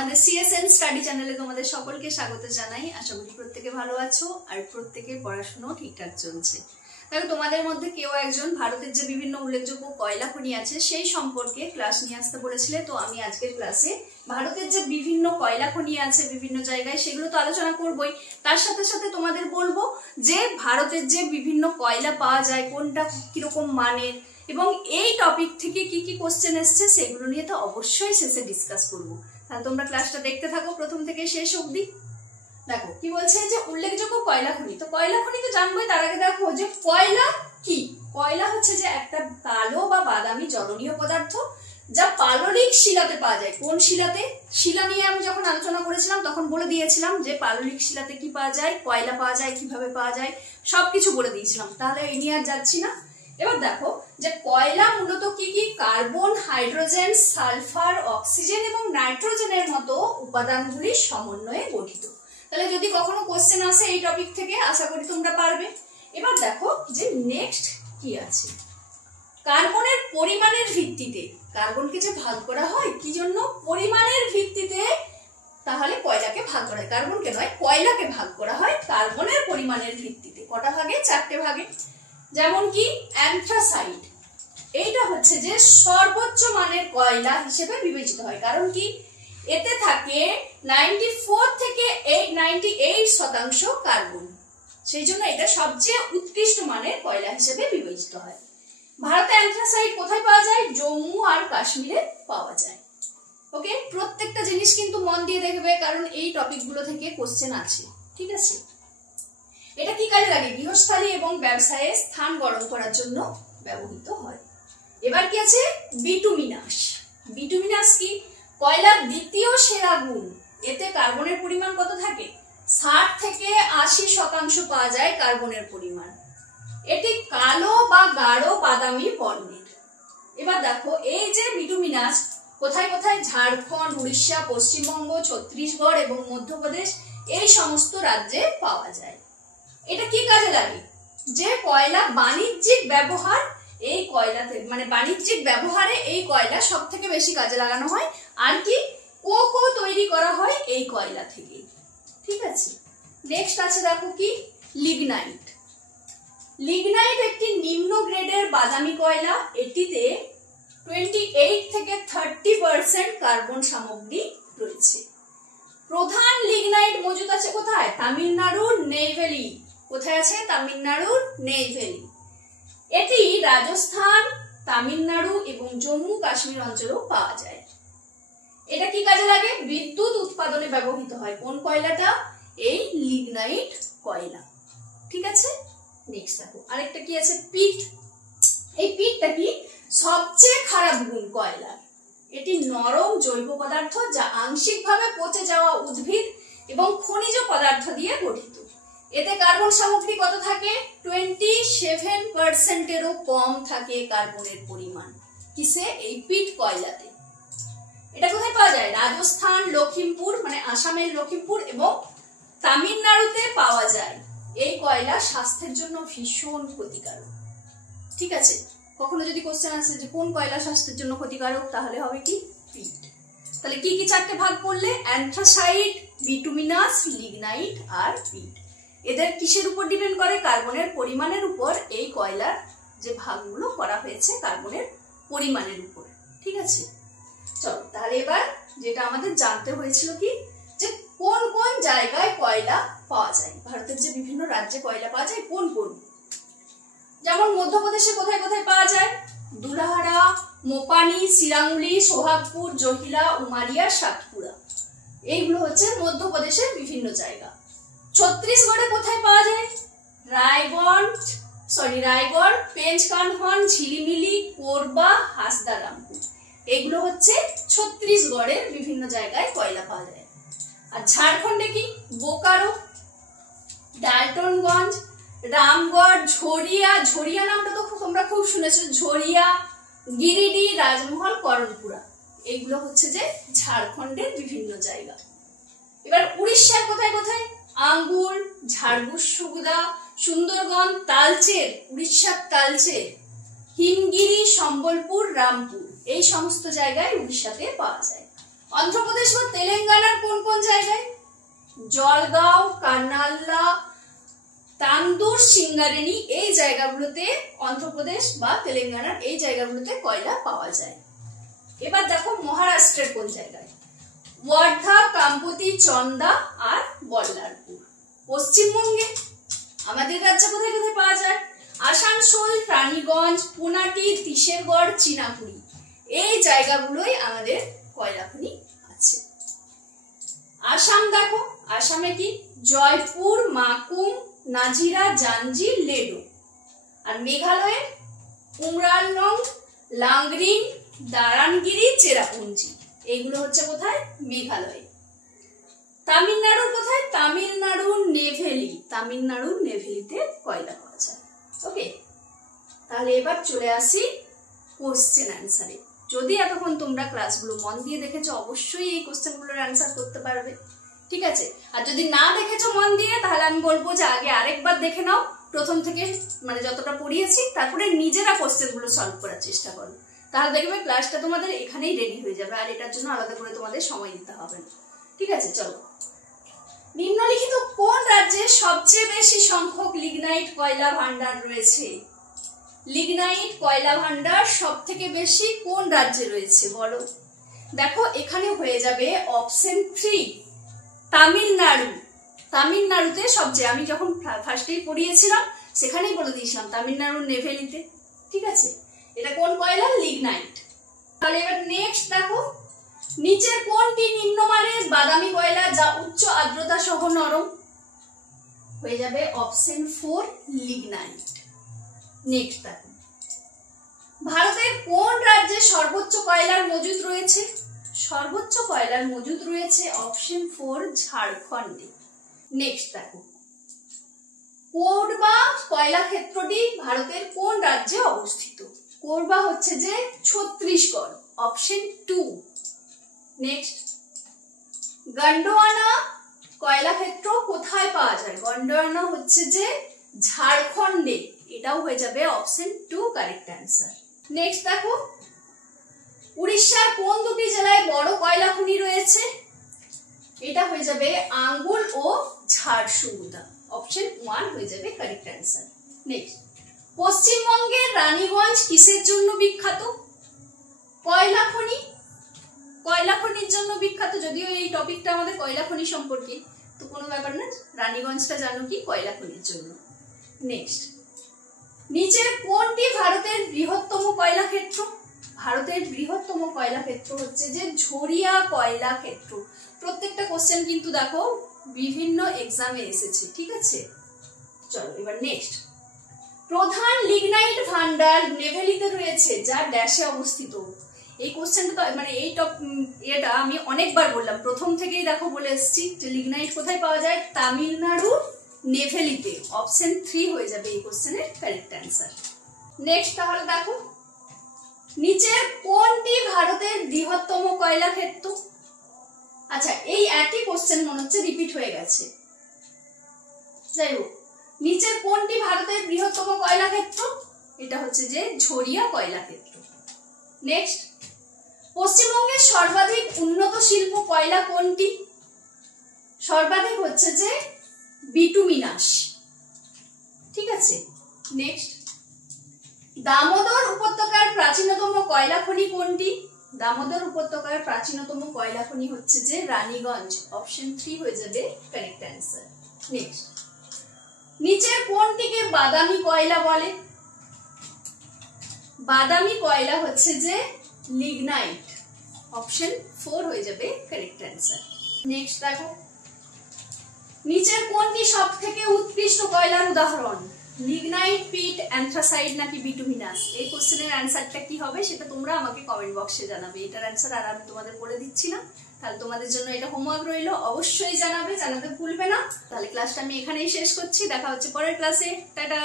আমাদের CSN study চ্যানেলে তোমাদের সকলকে স্বাগত জানাই। আশা করি প্রত্যেকে ভালো আছো আর প্রত্যেকের পড়াশোনা ঠিকঠাক চলছে। দেখো, তোমাদের মধ্যে কেউ একজন ভারতের যে বিভিন্ন উল্লেখযোগ্য কয়লা খনি আছে সেই সম্পর্কে ক্লাস নিয়ে আসতে বলেছিলে। তো আমি আজকের ক্লাসে ভারতের যে বিভিন্ন কয়লা খনি আছে বিভিন্ন জায়গায় সেগুলো তো আলোচনা করবই, তার সাথে সাথে তোমাদের বলবো যে ভারতের যে বিভিন্ন কয়লা পাওয়া যায় কোনটা কিরকম মানের এবং এই টপিক থেকে কি কি কোশ্চেন এসছে সেগুলো নিয়ে তো অবশ্যই শেষে ডিসকাস করবো। তাহলে তোমরা ক্লাসটা দেখতে থাকো প্রথম থেকে শেষ অবধি। দেখো কি বলছে যে উল্লেখযোগ্য কয়লা খনি। তো কয়লা খনি তো জানবোই, তার আগে দেখো যে কয়লা কি। কয়লা হচ্ছে যে একটা কালো বা বাদামি জ্বলনীয় পদার্থ যা পাললিক শিলাতে পাওয়া যায়। কোন শিলাতে? শিলা নিয়ে আমি যখন আলোচনা করেছিলাম তখন বলে দিয়েছিলাম যে পাললিক শিলাতে কি পাওয়া যায়, কয়লা পাওয়া যায়, কিভাবে পাওয়া যায়, সবকিছু বলে দিয়েছিলাম। তাহলে এই নিয়ে আর যাচ্ছি না। এবার দেখো যে কয়লা মূলত কি কি কার্বন, হাইড্রোজেন, সালফার, অক্সিজেন এবং নাইট্রোজেনের মতো উপাদানগুলির সমন্বয়ে গঠিত। তাহলে যদি কখনো কোশ্চেন আসে এই টপিক থেকে আশা করি তোমরা পারবে। এবার দেখো যে নেক্সট কি আছে। কার্বনের পরিমাণের ভিত্তিতে, কার্বনকে যে ভাগ করা হয় কি জন্য? পরিমাণের ভিত্তিতে। তাহলে কয়লাকে ভাগ করা হয়, কার্বনকে নয় কয়লাকে ভাগ করা হয় কার্বনের পরিমাণের ভিত্তিতে। কটা ভাগে? 4টে ভাগে। যেমন কি অ্যান্থ্রাসাইট, এইটা হচ্ছে যে সর্বোচ্চ মানের কয়লা হিসেবে বিবেচিত হয়। কারণ কি? এতে থাকে 94 থেকে 98% কার্বন, সেই জন্য এটা সবচেয়ে উৎকৃষ্ট মানের কয়লা হিসেবে বিবেচিত হয়। ভারতে অ্যান্থ্রাসাইট কোথায় পাওয়া যায়? জম্মু আর কাশ্মীরে পাওয়া যায়। ওকে, প্রত্যেকটা জিনিস কিন্তু মন দিয়ে দেখবে কারণ এই টপিকগুলো থেকে কোশ্চেন আছে। ঠিক আছে, এটা কি কাজে লাগে? গৃহস্থালী এবং ব্যবসায়ে স্থান গরম করার জন্য ব্যবহৃত হয়। এবার কি আছে? বিটুমিনাস। বিটুমিনাস কি? কয়লার দ্বিতীয় সেরা গুণ। এতে কার্বনের পরিমাণ কত থাকে? 60 থেকে 80% পাওয়া যায় কার্বনের পরিমাণ। এটি কালো বা গাঢ় বাদামি বর্ণের। এবার দেখো এই যে বিটুমিনাস কোথায় কোথায়? ঝাড়খণ্ড, উড়িষ্যা, পশ্চিমবঙ্গ, ছত্তিশগড় এবং মধ্যপ্রদেশ এই সমস্ত রাজ্যে পাওয়া যায়। এটা কি কাজে লাগে? যে কয়লা বাণিজ্যিক ব্যবহার, এই কয়লাতে মানে বাণিজ্যিক ব্যবহারে এই কয়লা সব থেকে বেশি কাজে লাগানো হয়। আর কি? কোকো তৈরি করা হয় এই কয়লা থেকে। ঠিক আছে, নেক্সট আছে দেখো কি লিগনাইট। লিগনাইট একটি নিম্ন গ্রেডের বাদামি কয়লা। এটিতে 28 থেকে 30% কার্বন সামগ্রী রয়েছে। প্রধান লিগনাইট মজুদ আছে কোথায়? তামিলনাড়ুর নেইভেলি। কোথায় আছে? তামিলনাড়ুর নেইভেলি। এটি রাজস্থান, তামিলনাড়ু এবং জম্মু কাশ্মীর অঞ্চলেও পাওয়া যায়। এটা কি কাজে লাগে? বিদ্যুৎ উৎপাদনে ব্যবহৃত হয়। কোন কয়লাটা? এই লিগনাইট কয়লা। ঠিক আছে, নেক্সট দেখো আরেকটা কি আছে? পিট। এই পিটটা কি? সবচেয়ে খারাপ গুণ কয়লার। এটি নরম জৈব পদার্থ যা আংশিকভাবে পচে যাওয়া উদ্ভিদ এবং খনিজ পদার্থ দিয়ে গঠিত। এতে কার্বন সামগ্রী কত থাকে? 27%-এরও কম থাকে কার্বনের পরিমাণ। কিসে? এই পিট কয়লাতে। এটা কোথায় পাওয়া যায়? রাজস্থান, লখিমপুর মানে আসামের লখিমপুর এবং তামিলনাড়ুতে পাওয়া যায়। এই কয়লা স্বাস্থ্যের জন্য ভীষণ ক্ষতিকারক। ঠিক আছে, কখনো যদি কোশ্চেন আসে যে কোন কয়লা স্বাস্থ্যের জন্য ক্ষতিকারক, তাহলে হবে কি? পিট। তাহলে কি কি 4টে ভাগ করলে? অ্যান্থ্রাসাইট, বিটুমিনাস, লিগনাইট আর পিট। এদের কিসের উপর ডিপেন্ড করে? কার্বনের পরিমাণের উপর। এই কয়লার যে ভাগগুলো করা হয়েছে কার্বনের পরিমাণের উপর। ঠিক আছে, চলো তাহলে এবার যেটা আমাদের জানতে হয়েছিল কি যে কোন কোন জায়গায় কয়লা পাওয়া যায়। ভারতের যে বিভিন্ন রাজ্যে কয়লা পাওয়া যায় কোন কোন। যেমন মধ্যপ্রদেশে কোথায় কোথায় পাওয়া যায়? দুলাহারা, মোপানি, সিরাঙ্গুলি, সোহাগপুর, জহিলা, উমারিয়া, সাতপুরা। এইগুলো হচ্ছে মধ্যপ্রদেশের বিভিন্ন জায়গা। ছত্তিশগড়ে কোথায় পাওয়া যায়? রায়গড়, পেঞ্চকানহন, ঝিলিমিলি, কোরবা, হাসদারামপুর। এগুলো হচ্ছে ছত্তিশগড়ের বিভিন্ন জায়গায় কয়লা পাওয়া যায়। আর ঝাড়খণ্ডে কি? বোকারো, ডালটনগঞ্জ, রামগড়, ঝরিয়া। ঝরিয়া নামটা তো তোমরা খুব শুনেছো। ঝরিয়া, গিরিডি, রাজমহল, করণপুরা। এইগুলো হচ্ছে যে ঝাড়খণ্ডের বিভিন্ন জায়গা। এবার উড়িষ্যার কোথায় কোথায়? আঙ্গুর, ঝাড়গ্রাম, সুন্দরবন, তালচের, উড়িষ্যার তালচের, হিমগিরি, সম্বলপুর, রামপুর। এই সমস্ত জায়গায় উড়িষ্যাতে পাওয়া যায়। অন্ধ্রপ্রদেশ বা তেলেঙ্গানার কোন কোন জায়গায়? জলগাঁও, কার্নাল্লা, তান্দুর, সিঙ্গারেনি এই জায়গাগুলোতে, অন্ধ্রপ্রদেশ বা তেলেঙ্গানার এই জায়গাগুলোতে কয়লা পাওয়া যায়। এবার দেখো মহারাষ্ট্রের কোন জায়গায়? ওয়ার্ধা, কামপতি, চন্দা আর বল্লারপুর। পশ্চিমবঙ্গে আমাদের রাজ্যে কোথায় কোথায় পাওয়া যায়? আসানসোল, রানীগঞ্জ, পুনাটি, তিশেরগড়, চিনাকুড়ি এই জায়গাগুলোই আমাদের কয়লা খনি আছে। আসাম দেখো, আসামে কি? জয়পুর, মাকুম, নাজিরা, জাঞ্জি, লেডো। আর মেঘালয়ে উমরাংলং, লাংরিং, দারানগিরি, চেরাপুঞ্জি এইগুলো হচ্ছে কোথায়? মেঘালয়ে। তামিলনাড়ুর কোথায়? তামিলনাড়ুর নেভেলি, তামিলনাড়ুর নেভেলিতে কয়লা পাওয়া যায়। ওকে, তাহলে এবার চলে আসি কোশ্চেন অ্যান্সারে। যদি এতক্ষণ তোমরা ক্লাসগুলো মন দিয়ে দেখেছো অবশ্যই এই কোশ্চেনগুলোর অ্যান্সার করতে পারবে, ঠিক আছে? আর যদি না দেখেছো মন দিয়ে তাহলে আমি বলবো যে আগে আরেকবার দেখে নাও প্রথম থেকে, মানে যতটা পড়িয়েছি, তারপরে নিজেরা কোশ্চেনগুলো সলভ করার চেষ্টা করো। তাহলে দেখবে ক্লাসটা তোমাদের এখানেই রেডি হয়ে যাবে, আর এটার জন্য আলাদা করে তোমাদের সময় দিতে হবে না, ঠিক আছে? চলো, নিম্নলিখিত কোন রাজ্যে সবচেয়ে বেশি সংখ্যক লিগনাইট কয়লা ভান্ডার রয়েছে? লিগনাইট কয়লা ভান্ডার সব থেকে বেশি কোন রাজ্যে রয়েছে বলো? দেখো এখানে হয়ে যাবে অপশন 3 তামিলনাড়ু। তামিলনাড়ুতে সবচেয়ে, আমি যখন ফার্স্টেই পড়িয়েছিলাম সেখানেই বলে দিয়েছিলাম তামিলনাড়ুর নেভেলিতে, ঠিক আছে? এটা কোন কয়লা? লিগনাইট। তাহলে এবার নেক্সট দেখো, নিচের কোনটি নিম্নমানের বাদামি কয়লা যা উচ্চ আর্দ্রতা সহ নরম? হয়ে যাবে অপশন 4 লিগনাইট। নেক্সট দেখো, ভারতের কোন রাজ্যে সর্বোচ্চ কয়লার মজুদ রয়েছে? সর্বোচ্চ কয়লার মজুদ রয়েছে অপশন 4 ঝাড়খণ্ডে। নেক্সট দেখো, কোরবা কয়লা ক্ষেত্রটি ভারতের কোন রাজ্যে অবস্থিত? কোরবা হচ্ছে যে ছত্তিশগড়, অপশন 2। নেক্সট, গন্ডোয়ানা কয়লা ক্ষেত্র কোথায় পাওয়া যায়? গন্ডোয়ানা হচ্ছে যে ঝাড়খণ্ডে, এটাও হয়ে যাবে অপশন 2 কারেক্ট অ্যান্সার। নেক্সট দেখো, উড়িষ্যার কোন দুটি জেলায় বড় কয়লা খনি রয়েছে? এটা হয়ে যাবে আঙ্গুল ও ঝারসুগুদা, অপশন 1 হয়ে যাবে কারেক্ট অ্যান্সার। নেক্সট, পশ্চিমবঙ্গের রানীগঞ্জ কিসের জন্য বিখ্যাত? কয়লা খনি। কয়লা খনির জন্য বিখ্যাত, যদিও এই টপিকটা আমাদের কয়লা খনি সম্পর্কে, তো কোনো ব্যাপার না, রানীগঞ্জটা জানো কি? কয়লা খনির জন্য। নেক্সট, নিচের কোনটি ভারতের বৃহত্তম কয়লা ক্ষেত্র? ভারতের বৃহত্তম কয়লা ক্ষেত্র হচ্ছে যে ঝরিয়া কয়লা ক্ষেত্র। প্রত্যেকটা কোশ্চেন কিন্তু দেখো বিভিন্ন এক্সামে এসেছে, ঠিক আছে? চলো এবার নেক্সট, প্রধান লিগনাইট ভান্ডার নেভেলিতে রয়েছে যা ড্যাশে অবস্থিত। এই কোশ্চেনটা তো মানে এটা আমি অনেকবার বললাম, প্রথম থেকেই দেখো বলে এসেছি যে লিগনাইট কোথায় পাওয়া যায়? তামিলনাড়ু নেভেলিতে, অপশন 3 হয়ে যাবে এই কোশ্চেনের কারেক্ট অ্যান্সার। নেক্সট, তাহলে দেখো, নিচের কোনটি ভারতের বৃহত্তম কয়লা ক্ষেত্র? আচ্ছা, এই একই কোশ্চেন মনে হচ্ছে রিপিট হয়ে গেছে, যাই হোক, নিচের কোনটি ভারতের বৃহত্তম কয়লা ক্ষেত্র? এটা হচ্ছে যে ঝরিয়া কয়লা ক্ষেত্র। নেক্সট, পশ্চিমবঙ্গের সর্বাধিক উন্নত শিল্প কয়লা কোনটি? সর্বাধিক হচ্ছে যে বিটুমিনাস, ঠিক আছে? নেক্সট, দামোদর উপত্যকার প্রাচীনতম কয়লা খনি কোনটি? দামোদর উপত্যকার প্রাচীনতম কয়লা খনি হচ্ছে যে রানীগঞ্জ, অপশন 3 হয়ে যাবে কারেক্ট অ্যান্সার। নেক্সট, নিচের কোনটিকে বাদামি কয়লা বলে? বাদামি কয়লা হচ্ছে যে লিগনাইট, অপশন 4 হয়ে যাবে কারেক্ট অ্যান্সার। নেক্সট দেখো, নিচের কোনটি সবথেকে উৎকৃষ্ট কয়লার উদাহরণ? লিগনাইট, পিট, অ্যান্থ্রাসাইট নাকি বিটুমিনাস? এই কোশ্চেনের অ্যান্সারটা কি হবে সেটা তোমরা আমাকে কমেন্ট বক্সে জানাবে। এটার অ্যান্সার আর আমি তোমাদের বলে দিচ্ছি না, তাহলে তোমাদের জন্য এটা হোমওয়ার্ক রইলো, অবশ্যই জানাবে, জানাতে ভুলবে না। তাহলে ক্লাসটা আমি এখানেই শেষ করছি, দেখা হচ্ছে পরের ক্লাসে, টাটা।